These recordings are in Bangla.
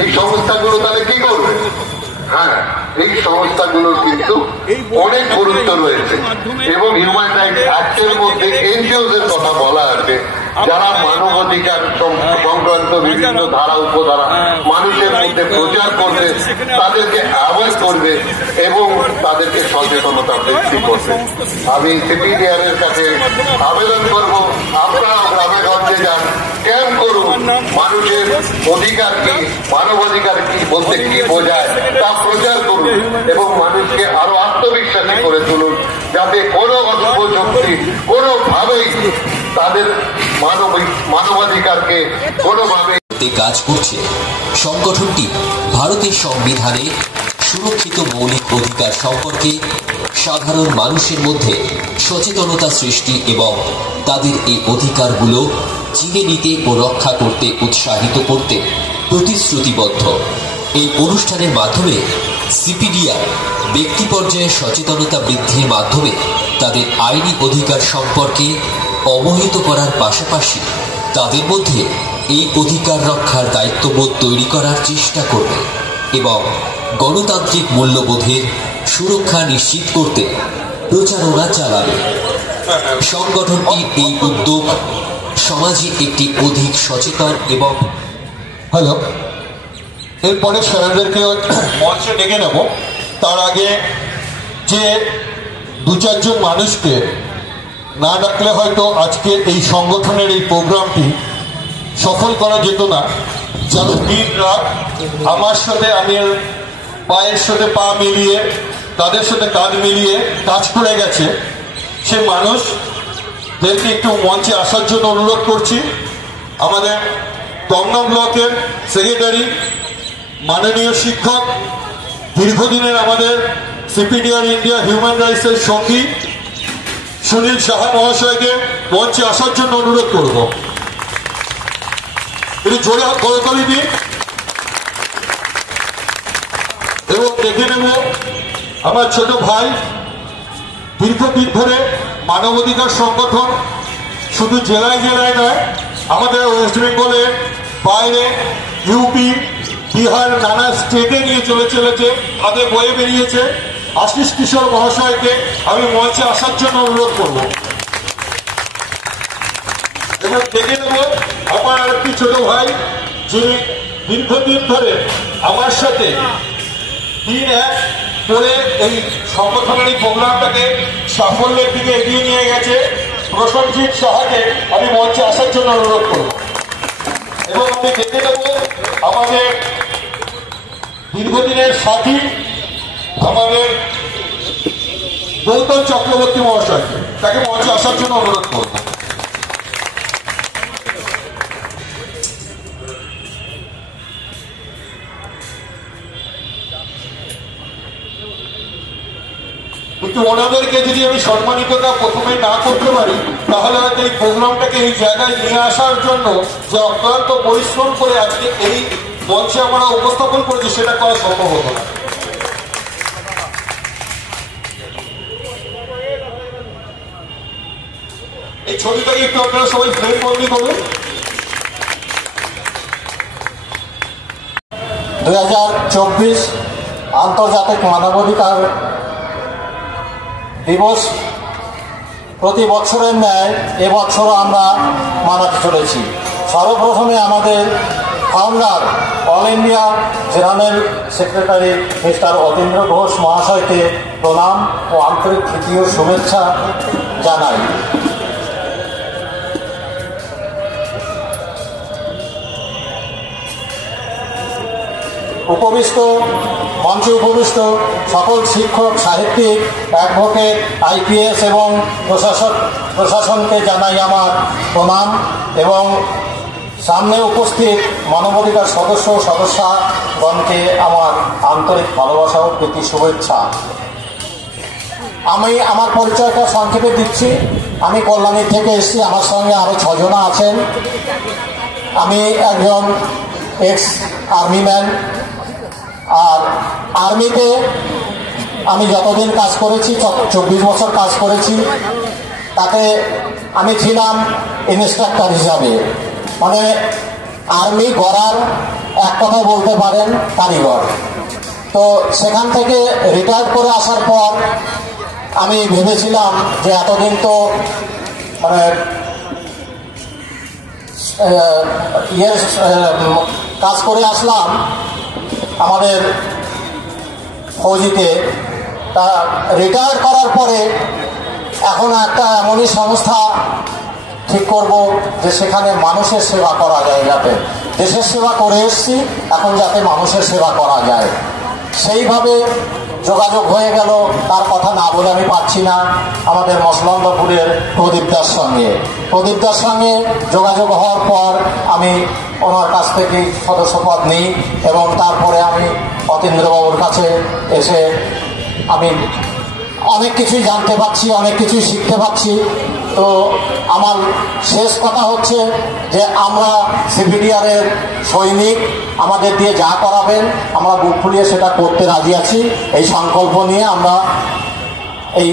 এই সংস্থাগুলো তাহলে কি করবে? হ্যাঁ, এই সংস্থাগুলোর কিন্তু অনেক গুরুত্ব রয়েছে এবং হিউম্যান রাইটস অ্যাক্টের মধ্যে এনজিওস এর কথা বলা আছে, যারা মানবাধিকার সংক্রান্ত বিভিন্ন ধারা উপধারা মানুষের মধ্যে প্রচার করবে, তাদেরকে অ্যাভয়েড করবে এবং তাদেরকে সচেতনতা বৃদ্ধি করবে। আমি সিপিডিআর এর কাছে আবেদন করব, আপনারা গ্রামে গঞ্জে যান, ক্যাম্প করুন, মানুষের অধিকার কি, মানবাধিকার কি বলতে কি বোঝায় তা প্রচার করুন এবং মানুষকে আরো আত্মবিশ্বাসী করে তুলুন, যাতে কোনো অশুভশক্তি কোনোভাবেই তাদের মানবাধিকারকে কোনোভাবে কাজ করছে। সংগঠনটি ভারতের সংবিধানে সুরক্ষিত মৌলিক অধিকার সম্পর্কে সাধারণ মানুষের মধ্যে সচেতনতা সৃষ্টি এবং তাদের এই অধিকারগুলো চিনে নিতে ও রক্ষা করতে উৎসাহিত করতে প্রতিশ্রুতিবদ্ধ। এই অনুষ্ঠানের মাধ্যমে সিপিডিআর ব্যক্তি পর্যায়ে সচেতনতা বৃদ্ধির মাধ্যমে তাদের আইনি অধিকার সম্পর্কে অবহিত করার পাশাপাশি তাদের মধ্যে এই অধিকার রক্ষার দায়িত্ববোধ তৈরি করার চেষ্টা করবে এবং গণতান্ত্রিক মূল্যবোধের সুরক্ষা নিশ্চিত করতে প্রচারণা চালাবে। সংগঠনটির এই উদ্যোগ সমাজে একটি অধিক সচেতন এবং এরপরে স্যারদেরকে মঞ্চে ডেকে নেব। তার আগে যে দু চারজন মানুষকে না ডাকলে হয়তো আজকে এই সংগঠনের এই প্রোগ্রামটি সফল করা যেত না, যারা দিন রাত আমার সাথে, আমি পায়ের সাথে পা মিলিয়ে, তাদের সাথে কাঁধ মিলিয়ে কাজ করে গেছে, সে মানুষদেরকে একটু মঞ্চে আসার জন্য অনুরোধ করছি। আমাদের দমদম ব্লকের সেক্রেটারি, মাননীয় শিক্ষক, দীর্ঘদিনের আমাদের সিপিডিআর ইন্ডিয়া হিউম্যান রাইটসের সঙ্গী সুনীল সাহা মহাশয়কে মঞ্চে আসার জন্য অনুরোধ করব। একটু জোরে করতালি দিন এবং দেখে নেব আমার ছোট ভাই, দীর্ঘদিন ধরে মানবাধিকার সংগঠন শুধু জেলায় জেলায় নয়, আমাদের ওয়েস্ট বেঙ্গলের বাইরে ইউপি, বিহার, নানা স্টেটে নিয়ে চলেছে, তাদের বয়ে বেরিয়েছে। আশিস কিশোর মহাশয়কে আমি মঞ্চে আসার জন্য অনুরোধ করব এবং দেখে নেব আমার আরেকটি ছোট ভাই, যিনি দীর্ঘদিন ধরে আমার সাথে দিন এক করে এই সংগঠনের এই প্রোগ্রামটাকে সাফল্যের দিকে এগিয়ে নিয়ে গেছে। প্রসেনজিৎ সাহাকে আমি মঞ্চে আসার জন্য অনুরোধ করব এবং আমি দেখে নেব আমাদের দীর্ঘদিনের সাথী, আমাদের গৌতম চক্রবর্তী মহাশয়কে, তাকে মঞ্চে আসার জন্য অনুরোধ করব। কিন্তু ওনাদেরকে যদি আমি সম্মানিতটা প্রথমে না করতে পারি, তাহলে হয়তো এই প্রোগ্রামটাকে এই জায়গায় নিয়ে আসার জন্য যে অক্লান্ত পরিশ্রম করে আজকে এই মঞ্চে আমরা উপস্থাপন করেছি, সেটা করা সম্ভব হতো না। এই ছবিটাকে একটু আপনারা সবাই ফ্রেম বন্দি করুন। 2024 আন্তর্জাতিক মানবাধিকার দিবস প্রতি বছরের ন্যায় এবছরও আমরা মানাতে চলেছি। সর্বপ্রথমে আমাদের founder, all India general secretary mister Atindra Ghosh মহাশয়কে প্রণাম ও আন্তরিক তৃতীয় শুভেচ্ছা জানাই। মঞ্চে উপবিষ্ট সকল শিক্ষক, সাহিত্যিক, অ্যাডভোকেট, আইপিএস এবং প্রশাসনকে জানাই আমার প্রণাম এবং সামনে উপস্থিত মানবাধিকার সদস্যগণকে আমার আন্তরিক ভালোবাসা ও প্রীতি শুভেচ্ছা। আমি আমার পরিচয়টা সংক্ষেপে দিচ্ছি। আমি কল্যাণী থেকে এসেছি, আমার সঙ্গে আরও 6 জন আছেন। আমি একজন এক্স আর্মিম্যান, আর আর্মিতে আমি যতদিন কাজ করেছি, 24 বছর কাজ করেছি, তাতে আমি ছিলাম ইন্সট্রাক্টর হিসাবে। মানে আর্মি গড়ার এক কথা বলতে পারেন কারিগর। তো সেখান থেকে রিটায়ার করে আসার পর আমি ভেবেছিলাম যে এতদিন তো মানে কাজ করে আসলাম আমাদের ফৌজিতে, তা রিটায়ার করার পরে এখন একটা এমনই সংস্থা ঠিক করব যে সেখানে মানুষের সেবা করা যায়, যাতে দেশের সেবা করে এসছি এখন যাতে মানুষের সেবা করা যায়। সেইভাবে যোগাযোগ হয়ে গেল, তার কথা না বলে আমি পারছি না, আমাদের মসলন্দপুরের প্রদীপদার সঙ্গে যোগাযোগ হওয়ার পর আমি ওনার কাছ থেকে সদস্যপদ নিই এবং তারপরে আমি অতীন্দ্রবাবুর কাছে এসে আমি অনেক কিছুই জানতে পারছি, অনেক কিছুই শিখতে পারছি। তো আমার শেষ কথা হচ্ছে যে আমরা সিভিলিয়ারের সৈনিক, আমাদের দিয়ে যা করাবেন আমরা বুক ফুলিয়ে সেটা করতে রাজি আছি। এই সংকল্প নিয়ে আমরা এই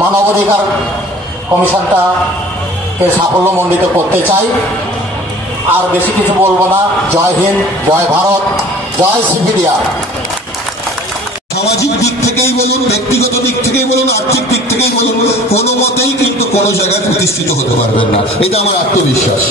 মানবাধিকার কমিশনটাকে সাফল্যমণ্ডিত করতে চাই। আর বেশি কিছু বলবো না। জয় হিন্দ, জয় ভারত, জয় সিভিলিয়ার। সামাজিক দিক থেকেই বলুন, ব্যক্তিগত দিক থেকেই বলুন, আর্থিক দিক থেকেই বলুন, কোনো মতেই কিন্তু কোনো জায়গায় প্রতিষ্ঠিত হতে পারবেন না, এটা আমার আত্মবিশ্বাস।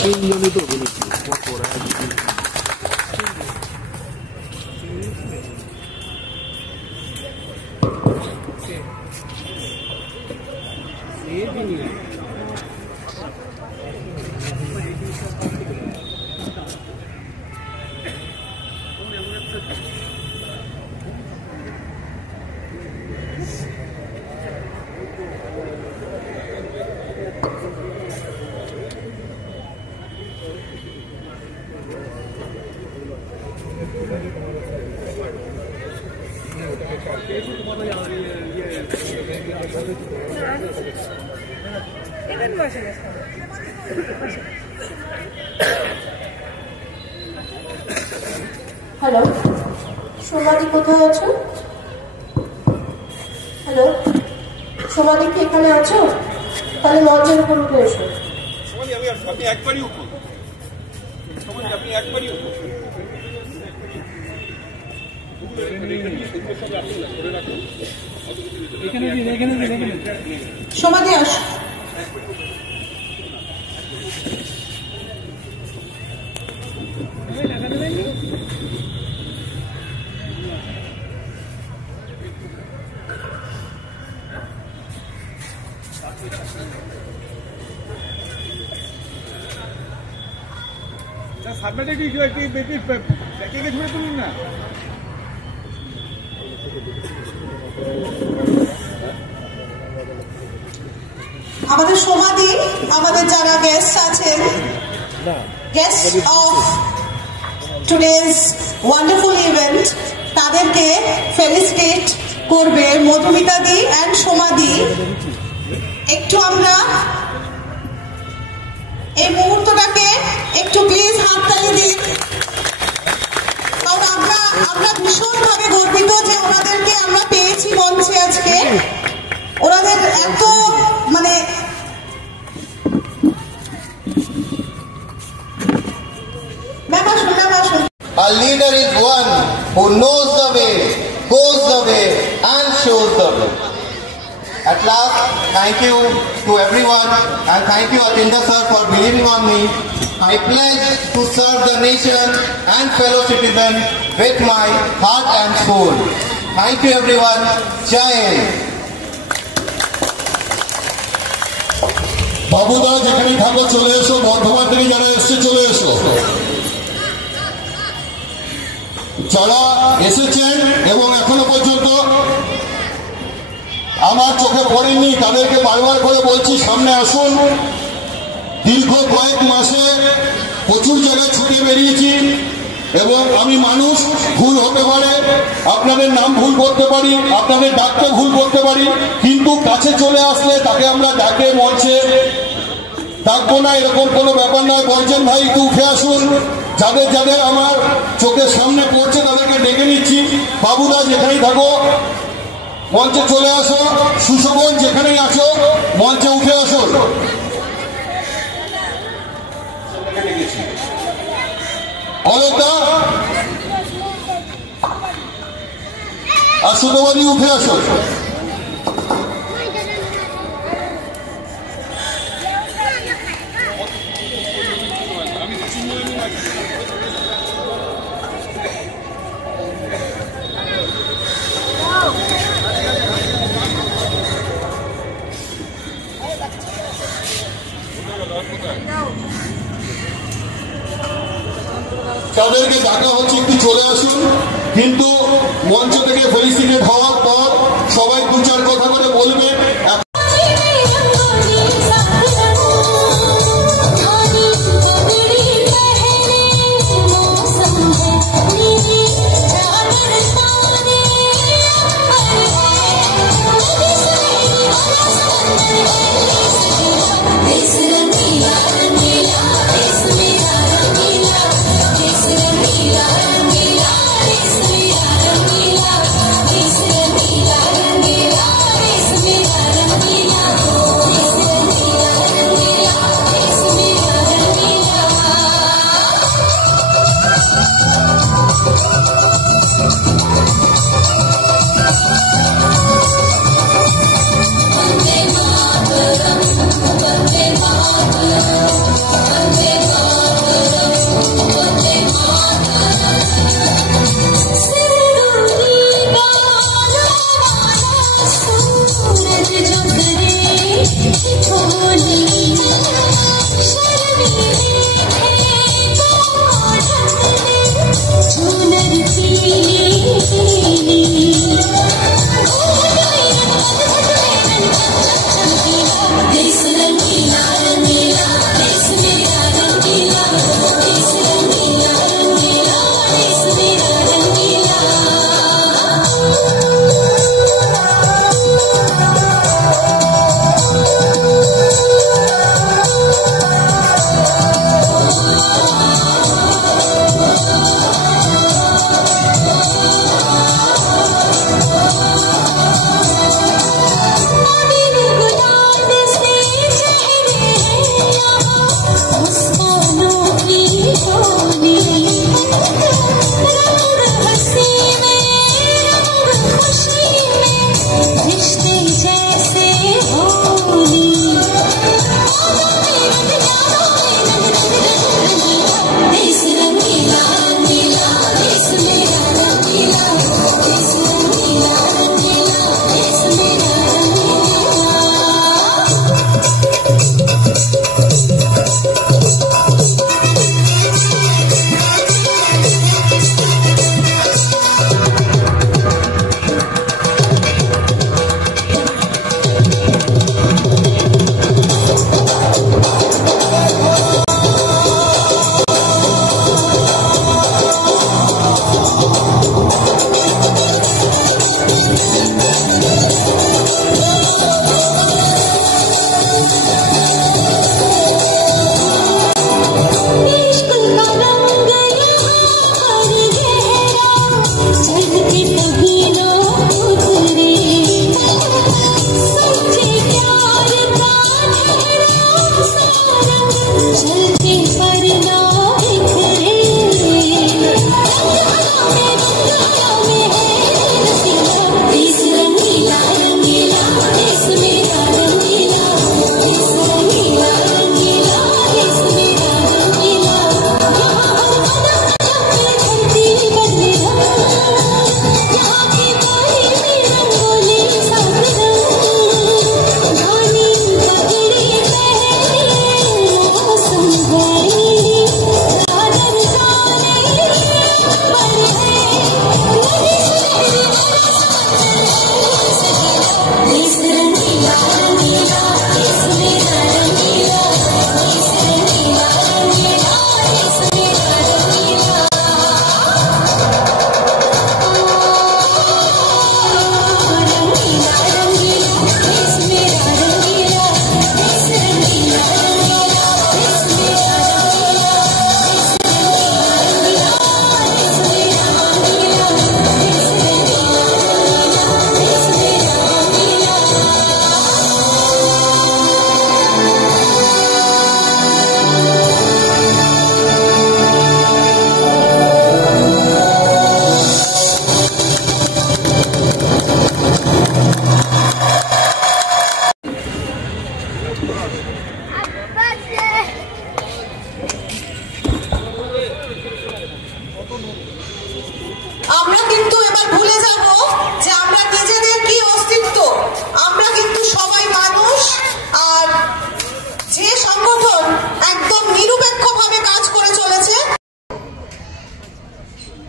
হ্যালো, সোমাদি কোথায় আছো? হ্যালো সোমাদি, কি এখানে আছো? তাহলে মঞ্চের উপর উঠে এসো। আপনি একবারই উপর, আপনি একবারই উপর। সোমাদি আসো। সাবমেটে কি একটি বেশি প্যাকেজে ছুড়ে তুলুন না। আমাদের সোমাদি, আমাদের যারা গেস্ট আছেন, guest of today's wonderful event, তাদেরকে ফেলিসিটেট করবে মধুমিতা দি অ্যান্ড সোমাদি। একটু আমরা এই মুহূর্তটাকে একটু প্লিজ হাততালি দিই, কারণ আমরা ভীষণভাবে গর্বিত যে ওনাদেরকে আমরা পেয়েছি মঞ্চে আজকে। ওনাদের এত মানে A leader is one who knows the way, goes the way and shows the way. At last, thank you to everyone and thank you Atinder sir for believing on me. I pledge to serve the nation and fellow citizens with my heart and soul. Thank you everyone. Jai Hind. বাবুদা যেখানেই থাকো চলে এসো, বর্ধমান থেকে যারা এসছে চলে এসো। যারা এসেছেন এবং এখনো পর্যন্ত আমার চোখে পড়েননি তাদেরকে বারবার করে বলছি সামনে আসুন। দীর্ঘ কয়েক মাসে প্রচুর জায়গায় ছুটে বেরিয়েছি এবং আমি মানুষ, ভুল হতে পারে, আপনাদের নাম ভুল করতে পারি, আপনাদের ডাকতে ভুল করতে পারি, কিন্তু কাছে চলে আসলে তাকে আমরা ডাকে মঞ্চে ডাকবো না এরকম কোনো ব্যাপার নয়। বলছেন ভাই একটু উঠে আসুন। যাদের যাদের আমার চোখের সামনে পড়ছে তাদেরকে ডেকে নিচ্ছি। বাবুদা যেখানেই থাকো মঞ্চে চলে আসো, সুশোভন যেখানেই আছো মঞ্চে উঠে আসো। অলকা আসো, তোমারই উঠে আসো। তাদেরকে ডাকা হচ্ছে একটু চলে আসুন, কিন্তু মঞ্চ থেকে ফেলিসিটেট হওয়ার পর সবাই দু চার কথা করে বলবেন। It's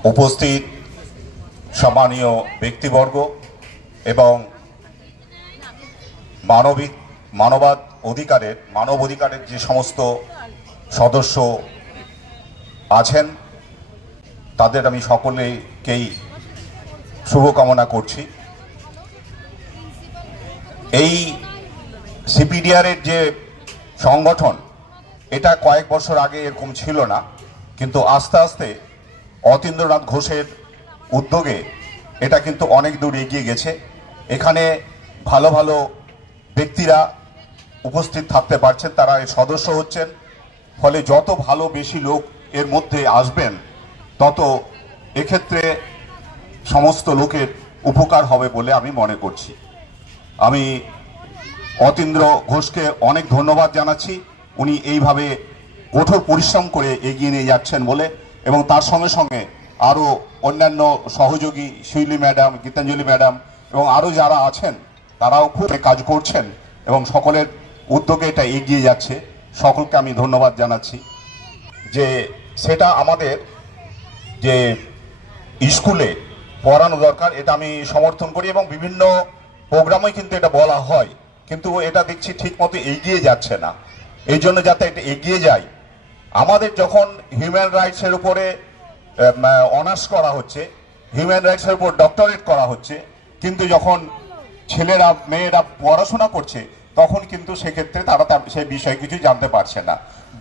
উপস্থিত সম্মানীয় ব্যক্তিবর্গ এবং মানব অধিকারের যে সমস্ত সদস্য আছেন তাদের আমি সকলকেই শুভকামনা করছি। এই সিপিডিআর এর যে সংগঠন, এটা কয়েক বছর আগে এরকম ছিল না, কিন্তু আস্তে আস্তে অতীন্দ্রনাথ ঘোষের উদ্যোগে এটা কিন্তু অনেক দূর এগিয়ে গেছে। এখানে ভালো ভালো ব্যক্তিরা উপস্থিত থাকতে পারছেন, তারা এর সদস্য হচ্ছেন, ফলে যত ভালো বেশি লোক এর মধ্যে আসবেন তত এক্ষেত্রে সমস্ত লোকের উপকার হবে বলে আমি মনে করছি। আমি অতীন্দ্র ঘোষকে অনেক ধন্যবাদ জানাচ্ছি, উনি এইভাবে কঠোর পরিশ্রম করে এগিয়ে নিয়ে যাচ্ছেন বলে, এবং তার সঙ্গে সঙ্গে আরও অন্যান্য সহযোগী শৈলী ম্যাডাম, গীতাঞ্জলি ম্যাডাম এবং আরও যারা আছেন তারাও খুব কাজ করছেন এবং সকলের উদ্যোগে এটা এগিয়ে যাচ্ছে। সকলকে আমি ধন্যবাদ জানাচ্ছি। যে সেটা আমাদের যে স্কুলে পড়ানো দরকার, এটা আমি সমর্থন করি এবং বিভিন্ন প্রোগ্রামে কিন্তু এটা বলা হয়, কিন্তু এটা দেখছি ঠিক মতো এগিয়ে যাচ্ছে না। এই জন্য যাতে এটা এগিয়ে যায়, আমাদের যখন হিউম্যান রাইটসের উপরে অনার্স করা হচ্ছে, হিউম্যান রাইটসের উপর ডক্টরেট করা হচ্ছে, কিন্তু যখন ছেলেরা মেয়েরা পড়াশোনা করছে তখন কিন্তু সেক্ষেত্রে তারা সেই বিষয়ে কিছু জানতে পারছে না।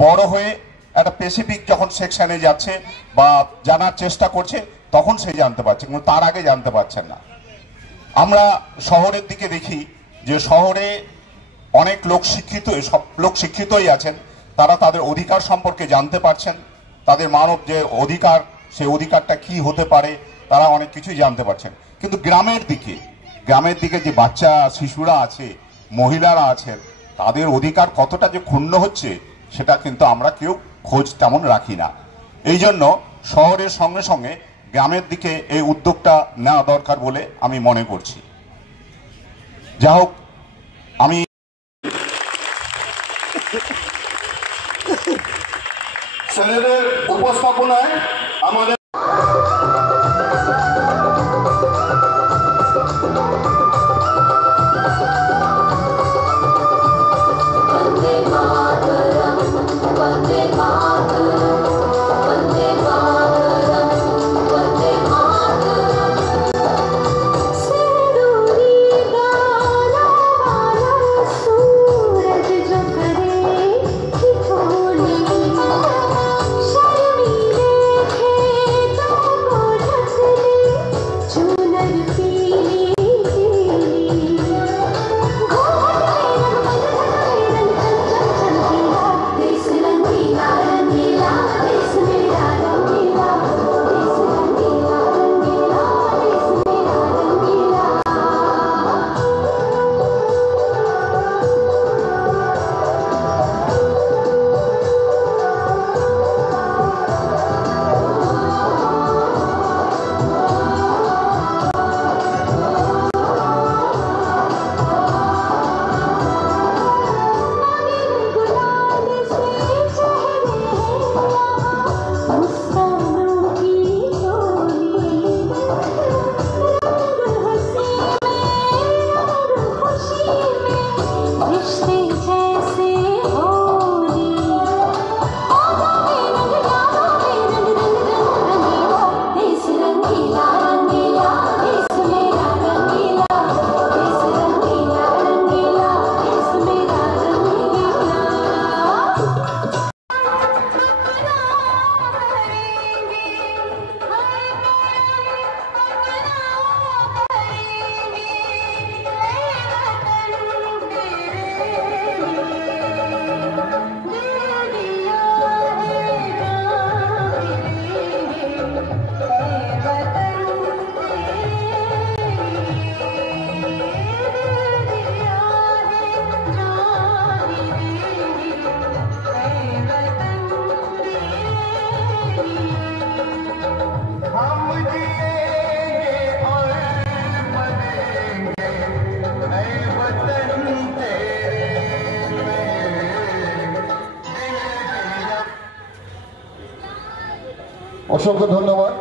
বড় হয়ে একটা স্পেসিফিক যখন সেকশনে যাচ্ছে বা জানার চেষ্টা করছে তখন সে জানতে পারছে, কিন্তু তার আগে জানতে পারছেন না। আমরা শহরের দিকে দেখি যে শহরে অনেক লোক শিক্ষিত, সব লোক শিক্ষিতই আছেন, তারা তাদের অধিকার সম্পর্কে জানতে পারছেন, তাদের মানব যে অধিকার সেই অধিকারটা কি হতে পারে তারা অনেক কিছুই জানতে পারছেন। কিন্তু গ্রামের দিকে যে বাচ্চা শিশুরা আছে, মহিলারা আছেন, তাদের অধিকার কতটা যে ক্ষুণ্ণ হচ্ছে সেটা কিন্তু আমরা কেউ খোঁজ তেমন রাখি না। এই জন্য শহরের সঙ্গে সঙ্গে গ্রামের দিকে এই উদ্যোগটা নেওয়া দরকার বলে আমি মনে করছি। যা হোক, আমি ছেলেদের উপস্থাপনায় আমাদের অসংখ্য ধন্যবাদ।